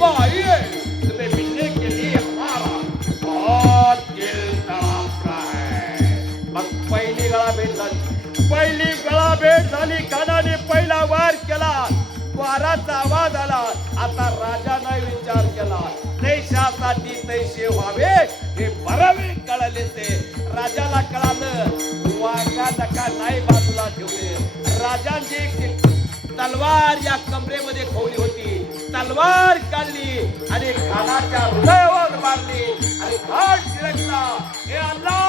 भाई है, तुम्हें मिलने के लिए हमारा बहुत दिल तड़प रहा है. मग पहिली गळाभेट झाली. पहिली गळाभेट झाली. कानाने पहिला वार केला. वाराचा आवाज आला. आता राजाने विचार केला, देशासाठी तैसे व्हावे हे बरावे कळले. ते राजाला कळालं वाघा नका नाही बाजूला ठेवले. राजांची तलवार या कमरेमध्ये खोवली होती. तलवार काढली आणि खानाच्या हृदयावर मारली आणि घाट शिरकला. हे अल्लाह